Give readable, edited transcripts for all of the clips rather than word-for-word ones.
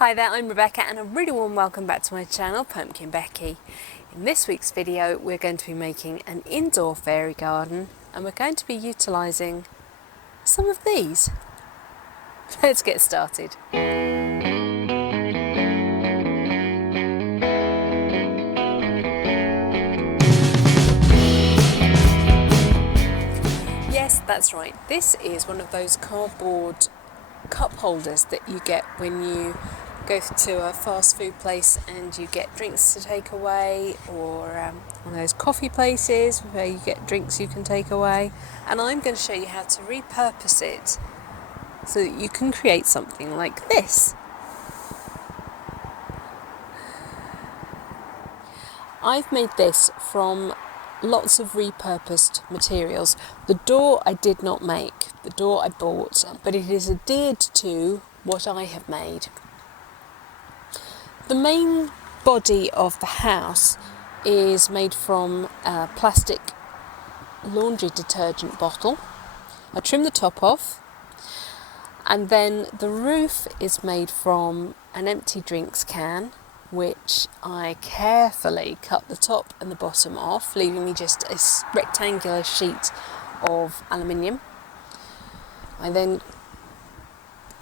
Hi there, I'm Rebecca and a really warm welcome back to my channel, PumpkinBecki. In this week's video we're going to be making an indoor fairy garden and we're going to be utilising some of these. Let's get started. Yes, that's right. This is one of those cardboard cup holders that you get when you go to a fast food place and you get drinks to take away, or one of those coffee places where you get drinks you can take away. And I'm going to show you how to repurpose it so that you can create something like this. I've made this from lots of repurposed materials. The door I did not make, the door I bought, but it is adhered to what I have made. The main body of the house is made from a plastic laundry detergent bottle. I trimmed the top off, and then the roof is made from an empty drinks can, which I carefully cut the top and the bottom off, leaving me just a rectangular sheet of aluminium. I then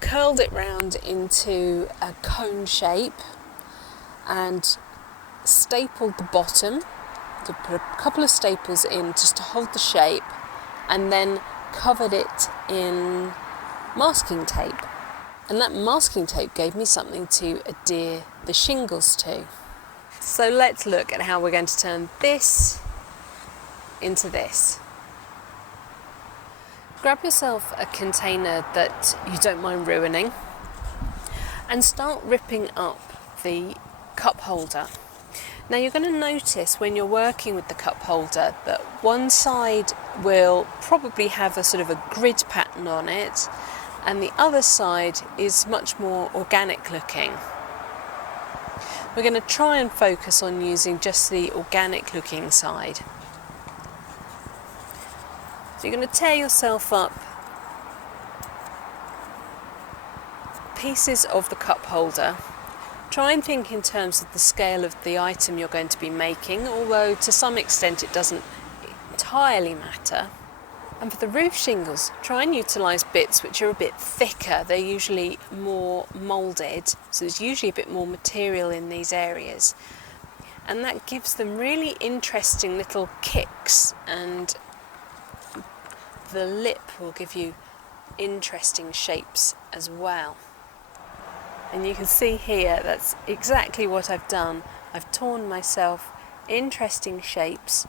curled it round into a cone shape and stapled the bottom, to put a couple of staples in just to hold the shape, and then covered it in masking tape. And that masking tape gave me something to adhere the shingles to. So let's look at how we're going to turn this into this. Grab yourself a container that you don't mind ruining and start ripping up the cup holder. Now you're going to notice when you're working with the cup holder that one side will probably have a sort of a grid pattern on it, and the other side is much more organic looking. We're going to try and focus on using just the organic looking side. So you're going to tear yourself up pieces of the cup holder. Try and think in terms of the scale of the item you're going to be making, although to some extent it doesn't entirely matter. And for the roof shingles, try and utilise bits which are a bit thicker. They're usually more moulded, so there's usually a bit more material in these areas. And that gives them really interesting little kicks, and the lip will give you interesting shapes as well. And you can see here that's exactly what I've done. I've torn myself interesting shapes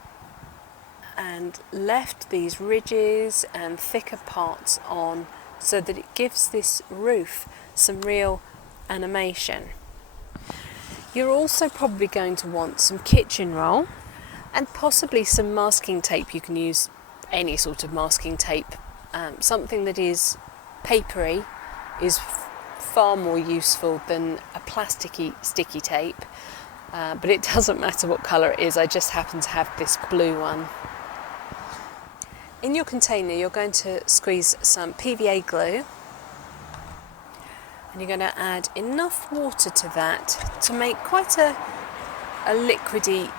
and left these ridges and thicker parts on so that it gives this roof some real animation. You're also probably going to want some kitchen roll and possibly some masking tape. You can use any sort of masking tape. Something that is papery is far more useful than a plasticky sticky tape, but it doesn't matter what colour it is. I just happen to have this blue one. In your container you're going to squeeze some PVA glue, and you're going to add enough water to that to make quite a liquidy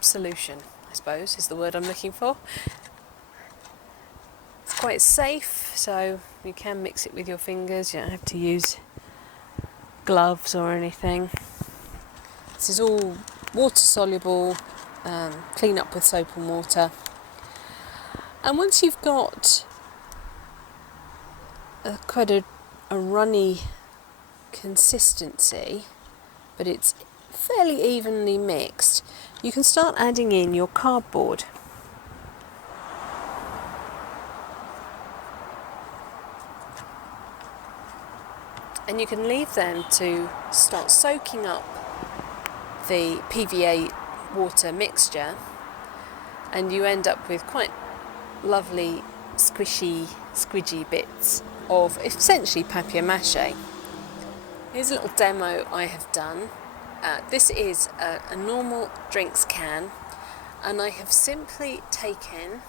solution, I suppose is the word I'm looking for. It's quite safe, so you can mix it with your fingers. You don't have to use gloves or anything. This is all water soluble, clean up with soap and water. And once you've got quite a runny consistency, but it's fairly evenly mixed, you can start adding in your cardboard. And you can leave them to start soaking up the PVA water mixture, and you end up with quite lovely squidgy bits of essentially papier-mâché. Here's a little demo I have done. This is a normal drinks can, and I have simply taken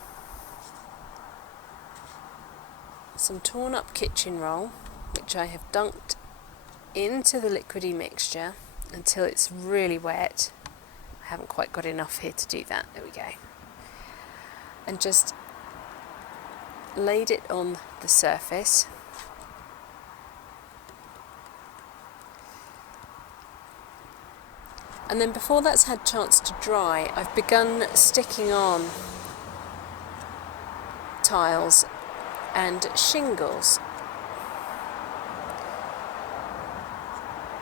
some torn up kitchen roll, which I have dunked into the liquidy mixture until it's really wet. I haven't quite got enough here to do that. There we go. And just laid it on the surface. And then before that's had a chance to dry, I've begun sticking on tiles and shingles.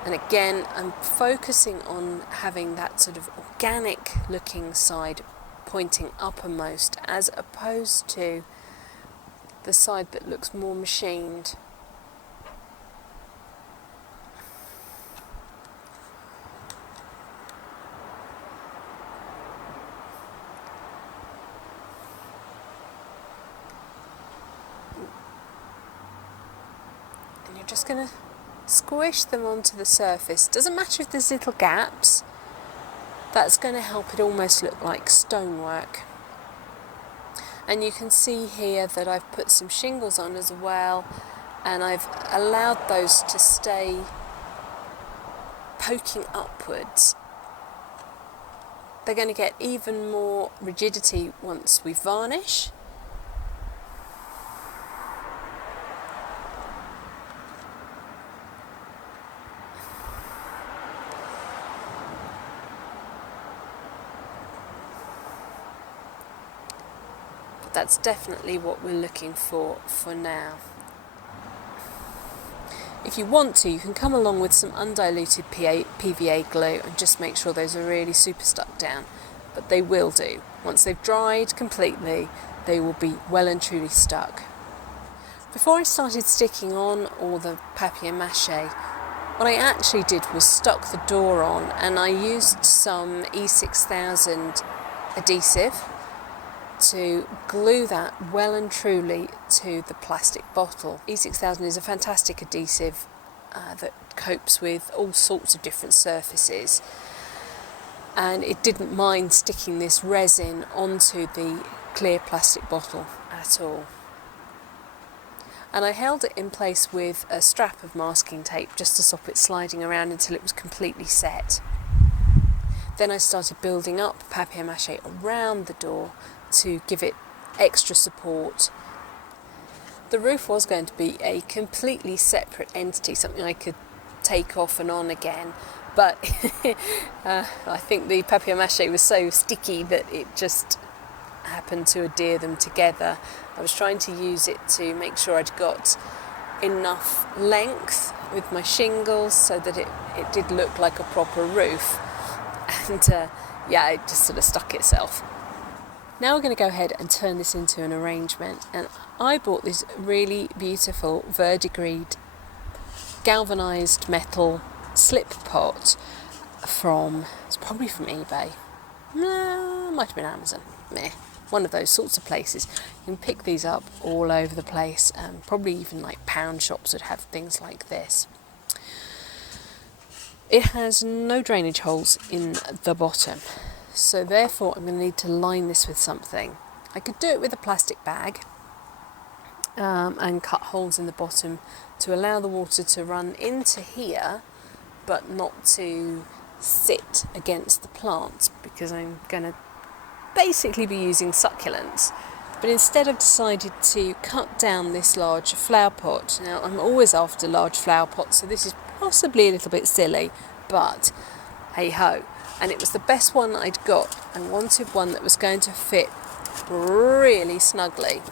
And again, I'm focusing on having that sort of organic looking side pointing uppermost, as opposed to the side that looks more machined. And you're just going to squish them onto the surface. Doesn't matter if there's little gaps. That's going to help it almost look like stonework. And you can see here that I've put some shingles on as well, and I've allowed those to stay poking upwards. They're going to get even more rigidity once we varnish. That's definitely what we're looking for now. If you want to, you can come along with some undiluted PVA glue and just make sure those are really super stuck down. But they will do. Once they've dried completely, they will be well and truly stuck. Before I started sticking on all the papier-mâché, what I actually did was stuck the door on, and I used some E6000 adhesive to glue that well and truly to the plastic bottle. E6000 is a fantastic adhesive that copes with all sorts of different surfaces, and it didn't mind sticking this resin onto the clear plastic bottle at all. And I held it in place with a strap of masking tape just to stop it sliding around until it was completely set. Then I started building up papier-mâché around the door to give it extra support. The roof was going to be a completely separate entity, something I could take off and on again, but I think the papier-mâché was so sticky that it just happened to adhere them together. I was trying to use it to make sure I'd got enough length with my shingles so that it did look like a proper roof, and yeah, it just sort of stuck itself. Now we're going to go ahead and turn this into an arrangement, and I bought this really beautiful verdigreed galvanised metal slip pot it's probably from eBay, might have been Amazon, one of those sorts of places. You can pick these up all over the place, and probably even like pound shops would have things like this. It has no drainage holes in the bottom, so therefore I'm going to need to line this with something. I could do it with a plastic bag and cut holes in the bottom to allow the water to run into here, but not to sit against the plants, because I'm going to basically be using succulents. But instead I've decided to cut down this large flower pot. Now I'm always after large flower pots, so this is possibly a little bit silly, but hey ho. And it was the best one I'd got. I wanted one that was going to fit really snugly.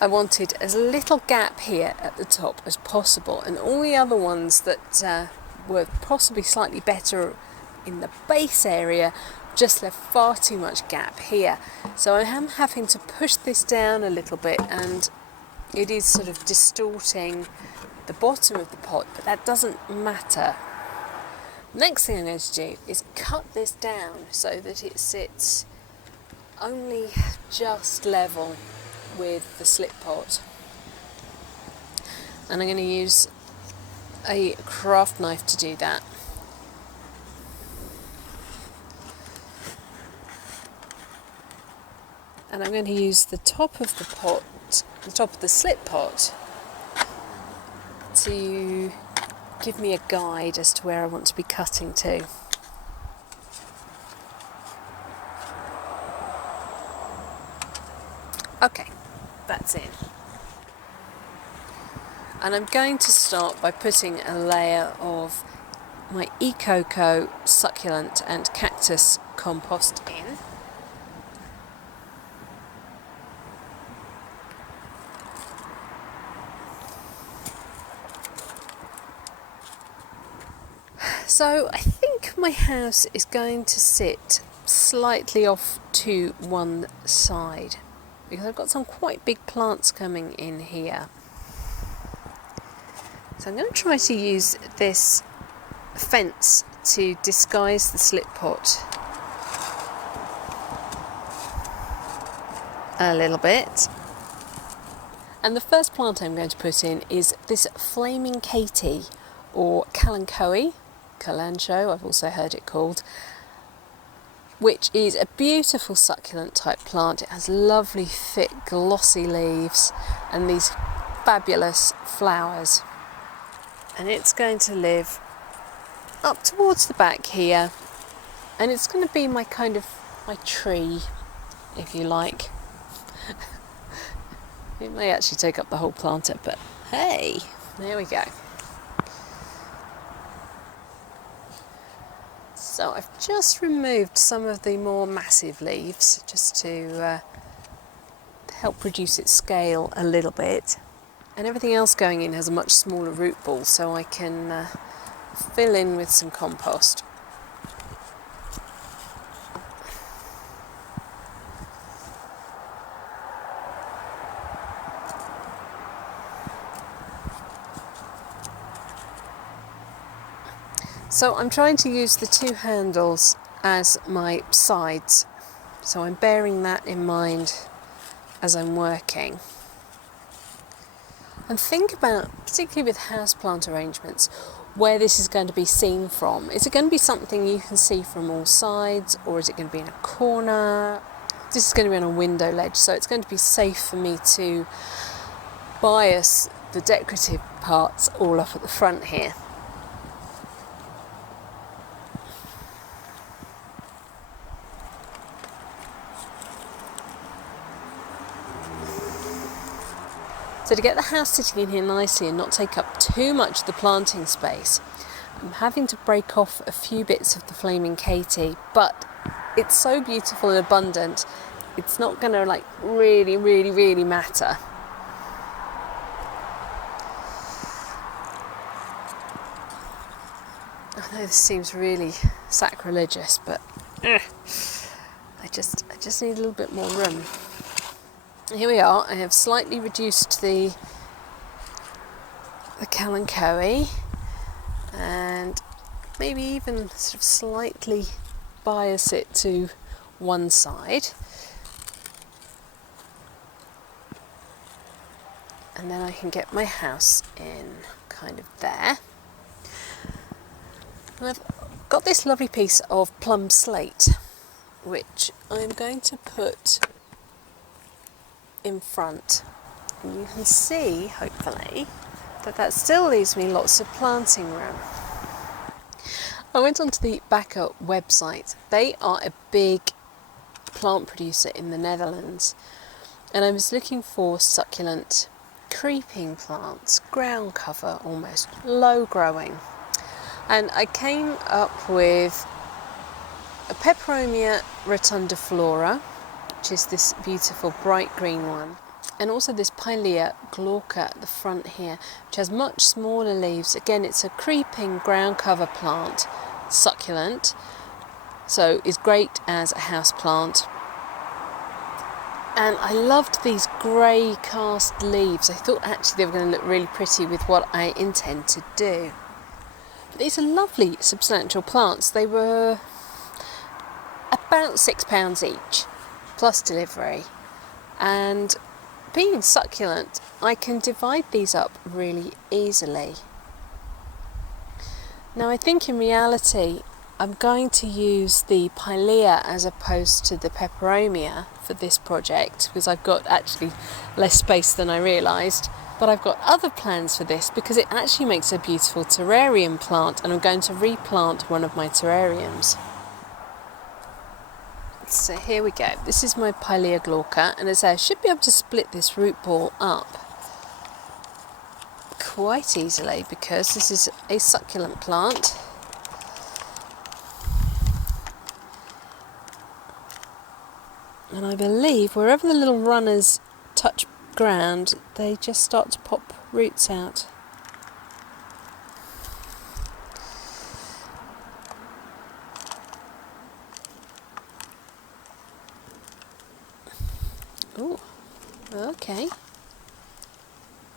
I wanted as little gap here at the top as possible, and all the other ones that were possibly slightly better in the base area just left far too much gap here. So I am having to push this down a little bit, and it is sort of distorting the bottom of the pot, but that doesn't matter. Next thing I'm going to do is cut this down so that it sits only just level with the slip pot. And I'm going to use a craft knife to do that. And I'm going to use the top of the pot the top of the slip pot to give me a guide as to where I want to be cutting to. Okay, that's in. And I'm going to start by putting a layer of my eCoco succulent and cactus compost in. So I think my house is going to sit slightly off to one side because I've got some quite big plants coming in here. So I'm going to try to use this fence to disguise the slip pot a little bit. And the first plant I'm going to put in is this flaming Katie, or Kalanchoe, I've also heard it called, which is a beautiful succulent type plant. It has lovely thick glossy leaves and these fabulous flowers, and it's going to live up towards the back here, and it's going to be my tree, if you like. It may actually take up the whole planter, but hey, there we go. So I've just removed some of the more massive leaves just to help reduce its scale a little bit. And everything else going in has a much smaller root ball, so I can fill in with some compost. So I'm trying to use the two handles as my sides, so I'm bearing that in mind as I'm working. And think about, particularly with houseplant arrangements, where this is going to be seen from. Is it going to be something you can see from all sides, or is it going to be in a corner? This is going to be on a window ledge, so it's going to be safe for me to bias the decorative parts all up at the front here. So to get the house sitting in here nicely and not take up too much of the planting space, I'm having to break off a few bits of the flaming Katie, but it's so beautiful and abundant, it's not going to really matter. I know this seems really sacrilegious, but I just need a little bit more room. Here we are. I have slightly reduced the Kalanchoe and maybe even sort of slightly bias it to one side, and then I can get my house in kind of there. And I've got this lovely piece of plum slate which I'm going to put in front, and you can see hopefully that still leaves me lots of planting room. I went onto the Bakker website. They are a big plant producer in the Netherlands, and I was looking for succulent creeping plants, ground cover almost, low growing, and I came up with a Peperomia rotundiflora, which is this beautiful bright green one, and also this Pilea glauca at the front here, which has much smaller leaves. Again, it's a creeping ground cover plant, succulent, so is great as a house plant. And I loved these grey cast leaves. I thought actually they were going to look really pretty with what I intend to do. But these are lovely substantial plants. They were about £6 each, plus delivery, and being succulent I can divide these up really easily. Now I think in reality I'm going to use the pilea as opposed to the peperomia for this project because I've got actually less space than I realised. But I've got other plans for this because it actually makes a beautiful terrarium plant, and I'm going to replant one of my terrariums. So here we go. This is my pilea glauca, and as I say, I should be able to split this root ball up quite easily because this is a succulent plant. And I believe wherever the little runners touch ground, they just start to pop roots out. Oh, okay.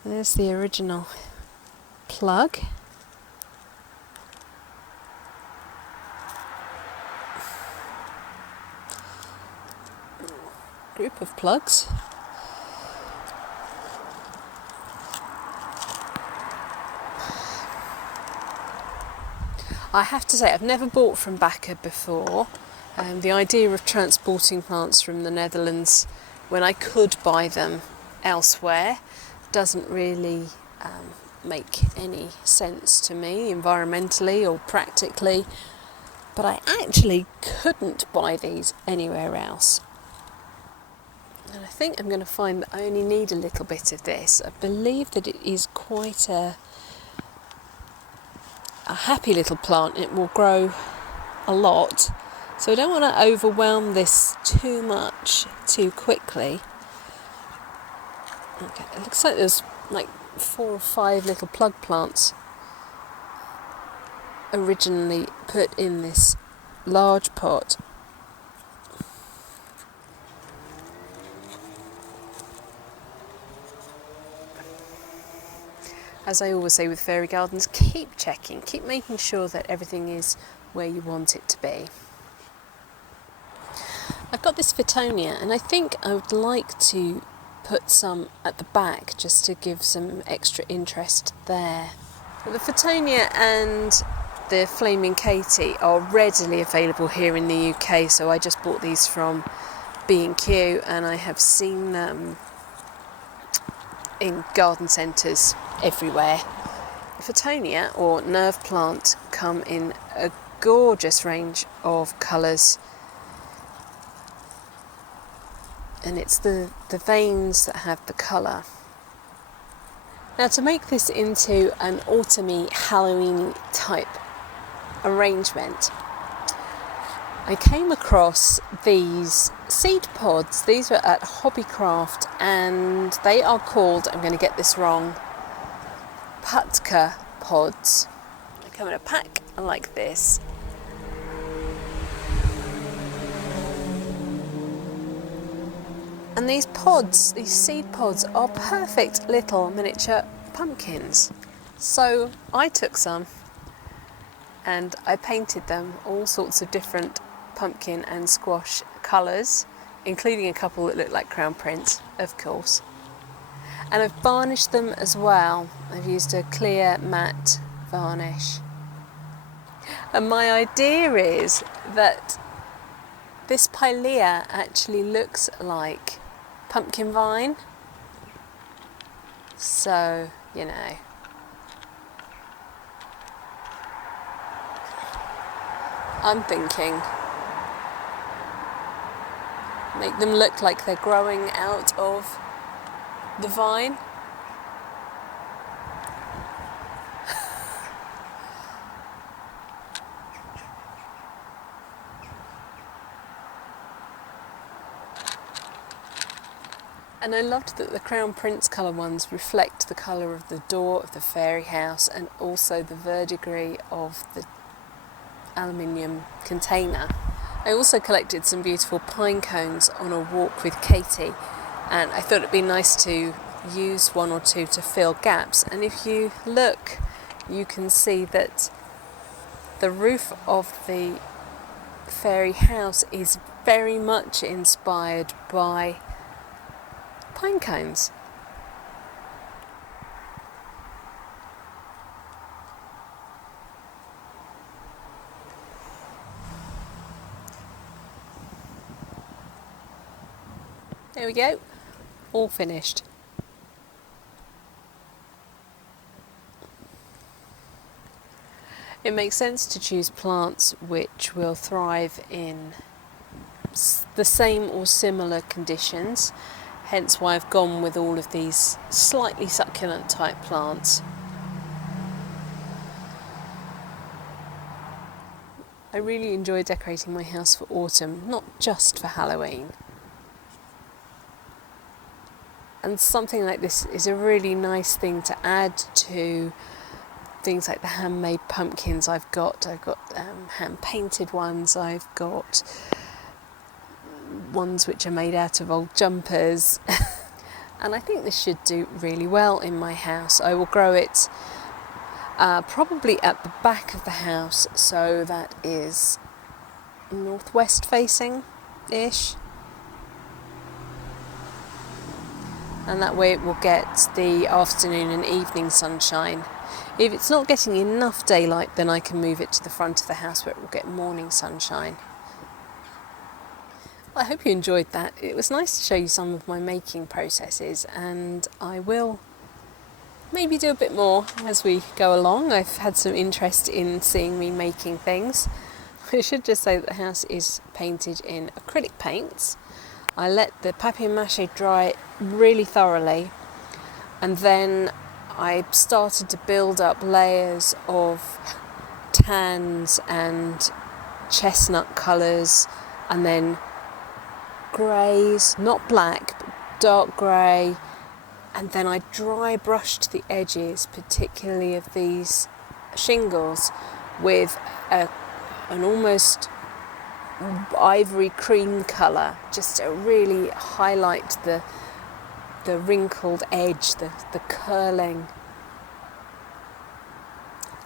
There's the original plug. Group of plugs. I have to say, I've never bought from Bakker before. The idea of transporting plants from the Netherlands when I could buy them elsewhere doesn't really make any sense to me, environmentally or practically. But I actually couldn't buy these anywhere else. And I think I'm going to find that I only need a little bit of this. I believe that it is quite a happy little plant. It will grow a lot, so I don't want to overwhelm this too much too quickly. Okay, it looks like there's like 4 or 5 little plug plants originally put in this large pot. As I always say with fairy gardens, keep checking, keep making sure that everything is where you want it to be. I've got this Fittonia, and I think I would like to put some at the back just to give some extra interest there. The Fittonia and the Flaming Katie are readily available here in the UK, so I just bought these from B&Q, and I have seen them in garden centres everywhere. The Fittonia or nerve plant come in a gorgeous range of colours, and it's the veins that have the colour. Now, to make this into an autumny Halloween type arrangement, I came across these seed pods. These were at Hobbycraft, and they are called, I'm going to get this wrong, Putka pods. They come in a pack like this. And these pods, these seed pods, are perfect little miniature pumpkins. So I took some and I painted them all sorts of different pumpkin and squash colours, including a couple that look like crown prints, of course. And I've varnished them as well. I've used a clear matte varnish. And my idea is that this pilea actually looks like pumpkin vine. So, you know. I'm thinking, make them look like they're growing out of the vine. And I loved that the Crown Prince colour ones reflect the colour of the door of the fairy house and also the verdigris of the aluminium container. I also collected some beautiful pine cones on a walk with Katie, and I thought it'd be nice to use 1 or 2 to fill gaps. And if you look, you can see that the roof of the fairy house is very much inspired by pine cones. There we go, all finished. It makes sense to choose plants which will thrive in the same or similar conditions, hence why I've gone with all of these slightly succulent type plants. I really enjoy decorating my house for autumn, not just for Halloween. And something like this is a really nice thing to add to things like the handmade pumpkins I've got. Hand painted ones, I've got ones which are made out of old jumpers. And I think this should do really well in my house. I will grow it probably at the back of the house, so that is northwest facing ish, and that way it will get the afternoon and evening sunshine. If it's not getting enough daylight, then I can move it to the front of the house where it will get morning sunshine. Well, I hope you enjoyed that. It was nice to show you some of my making processes, and I will maybe do a bit more as we go along. I've had some interest in seeing me making things. I should just say that the house is painted in acrylic paints. I let the papier-mâché dry really thoroughly, and then I started to build up layers of tans and chestnut colours, and then greys, not black, but dark grey. And then I dry brushed the edges, particularly of these shingles, with an almost ivory cream colour, just to really highlight the wrinkled edge, the curling.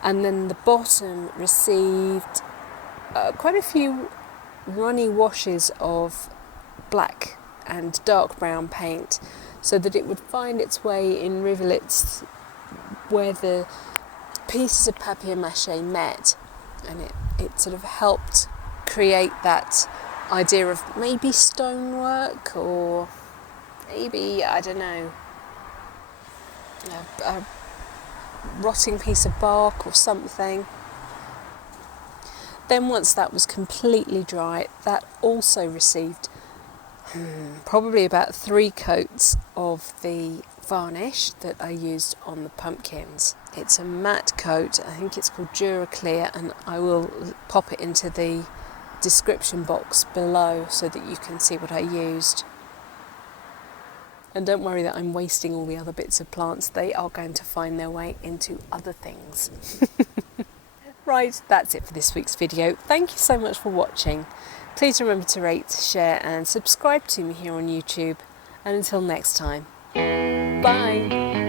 And then the bottom received quite a few runny washes of black and dark brown paint, so that it would find its way in rivulets where the pieces of papier-mâché met, and it sort of helped create that idea of maybe stonework, or maybe, I don't know, a rotting piece of bark or something. Then once that was completely dry, that also received probably about 3 coats of the varnish that I used on the pumpkins. It's a matte coat, I think it's called Duraclear, and I will pop it into the description box below so that you can see what I used. And don't worry that I'm wasting all the other bits of plants, they are going to find their way into other things. Right, that's it for this week's video. Thank you so much for watching. Please remember to rate, share and subscribe to me here on YouTube. And until next time, bye!